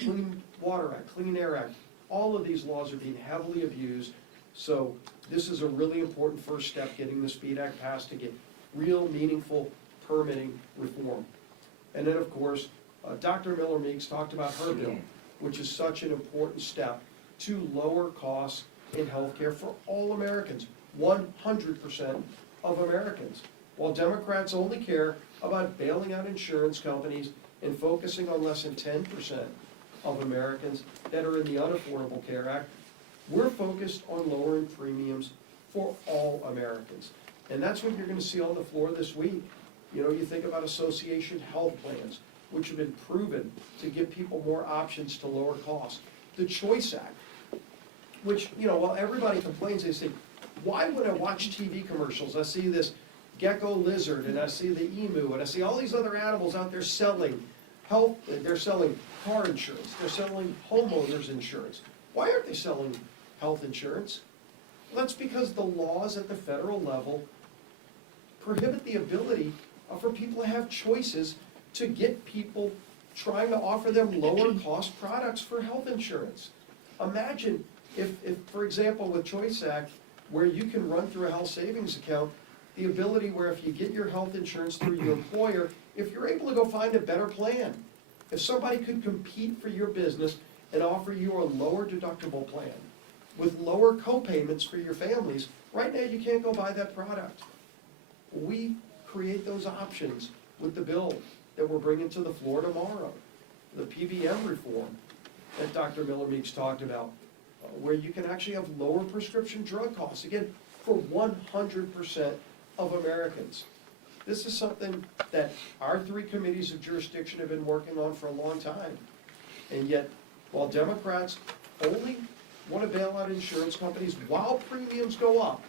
Clean Water Act, Clean Air Act, all of these laws are being heavily abused. So this is a really important first step, getting the SPEED Act passed to get real meaningful permitting reform. And then, of course, Dr. Miller Meeks talked about her bill, which is such an important step to lower costs in healthcare for all Americans, 100% of Americans. While Democrats only care about bailing out insurance companies and focusing on less than 10% of Americans that are in the Unaffordable Care Act, we're focused on lowering premiums for all Americans. And that's what you're going to see on the floor this week. You know, you think about association health plans, which have been proven to give people more options to lower costs. The Choice Act, which, you know, while everybody complains, they say, why would I watch TV commercials? I see this gecko lizard, and I see the emu, and I see all these other animals out there selling health, they're selling car insurance, they're selling homeowners insurance. Why aren't they selling health insurance? Well, that's because the laws at the federal level prohibit the ability for people to have choices to get people trying to offer them lower cost products for health insurance. Imagine if, for example, with Choice Act, where you can run through a health savings account, the ability where if you get your health insurance through your employer, if you're able to go find a better plan, if somebody could compete for your business and offer you a lower deductible plan with lower co-payments for your families, right now you can't go buy that product. We create those options with the bill that we're bringing to the floor tomorrow. The PBM reform that Dr. Miller Meeks talked about, where you can actually have lower prescription drug costs, again, for 100% of Americans. This is something that our 3 committees of jurisdiction have been working on for a long time. And yet, while Democrats only want to bail out insurance companies while premiums go up,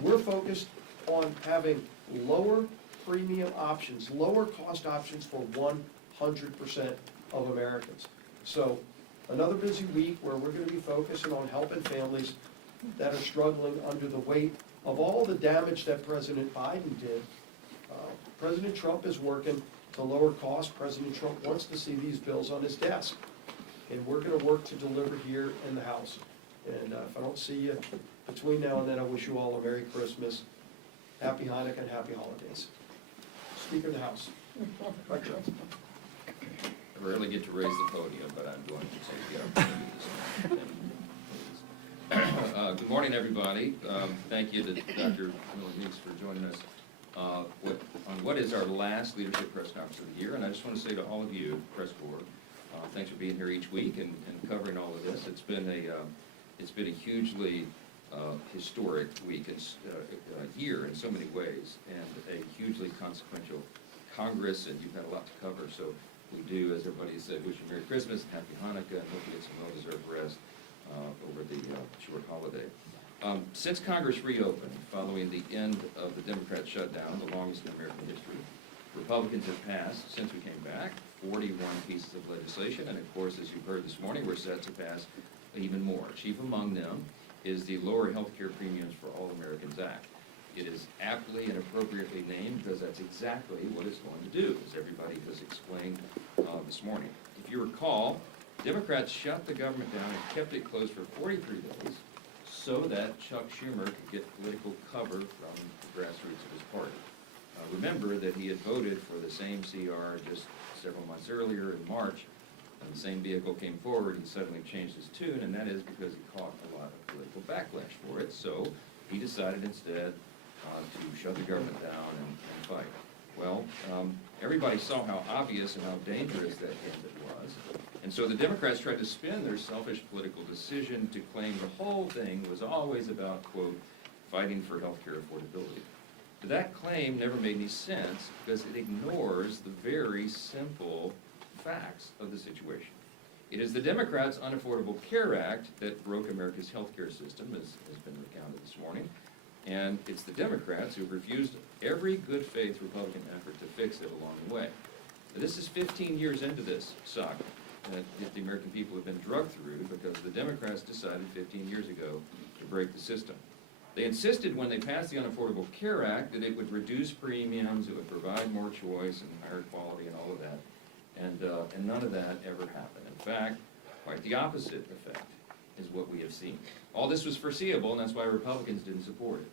we're focused on having lower premium options, lower cost options for 100% of Americans. So another busy week where we're going to be focusing on helping families that are struggling under the weight of all the damage that President Biden did. President Trump is working to lower costs. President Trump wants to see these bills on his desk. And we're going to work to deliver here in the House. And if I don't see you between now and then, I wish you all a Merry Christmas, Happy Hanukkah, and Happy Holidays. Speaker of the House. I rarely get to raise the podium, but I'm going to take the opportunity this morning. Good morning, everybody. Thank you to Dr. Miller Meeks for joining us on what is our last leadership press conference of the year. And I just want to say to all of you, press board, thanks for being here each week and covering all of this. It's been a hugely historic week and year in so many ways, and a hugely consequential Congress, and you've had a lot to cover. So we do, as everybody said, wish you Merry Christmas, Happy Hanukkah, and hope you get some well-deserved rest over the short holiday. Since Congress reopened, following the end of the Democrat shutdown, the longest in American history, Republicans have passed, since we came back, 41 pieces of legislation, and of course, as you've heard this morning, we're set to pass even more. Chief among them is the Lower Healthcare Premiums for All Americans Act. It is aptly and appropriately named because that's exactly what it's going to do, as everybody has explained this morning. If you recall, Democrats shut the government down and kept it closed for 43 days so that Chuck Schumer could get political cover from the grassroots of his party. Remember that he had voted for the same CR just several months earlier in March, and the same vehicle came forward. He suddenly changed his tune, and that is because he caught a lot of political backlash for it. So he decided instead to shut the government down and fight. Well, everybody saw how obvious and how dangerous that gambit was. And so the Democrats tried to spin their selfish political decision to claim the whole thing was always about, quote, fighting for health care affordability. But that claim never made any sense because it ignores the very simple facts of the situation. It is the Democrats' Unaffordable Care Act that broke America's health care system, as has been recounted this morning. And it's the Democrats who have refused every good faith Republican effort to fix it along the way. Now, this is 15 years into this saga that the American people have been drugged through because the Democrats decided 15 years ago to break the system. They insisted when they passed the Unaffordable Care Act that it would reduce premiums, it would provide more choice and higher quality and all of that. And none of that ever happened. In fact, quite the opposite effect is what we have seen. All this was foreseeable, and that's why Republicans didn't support it.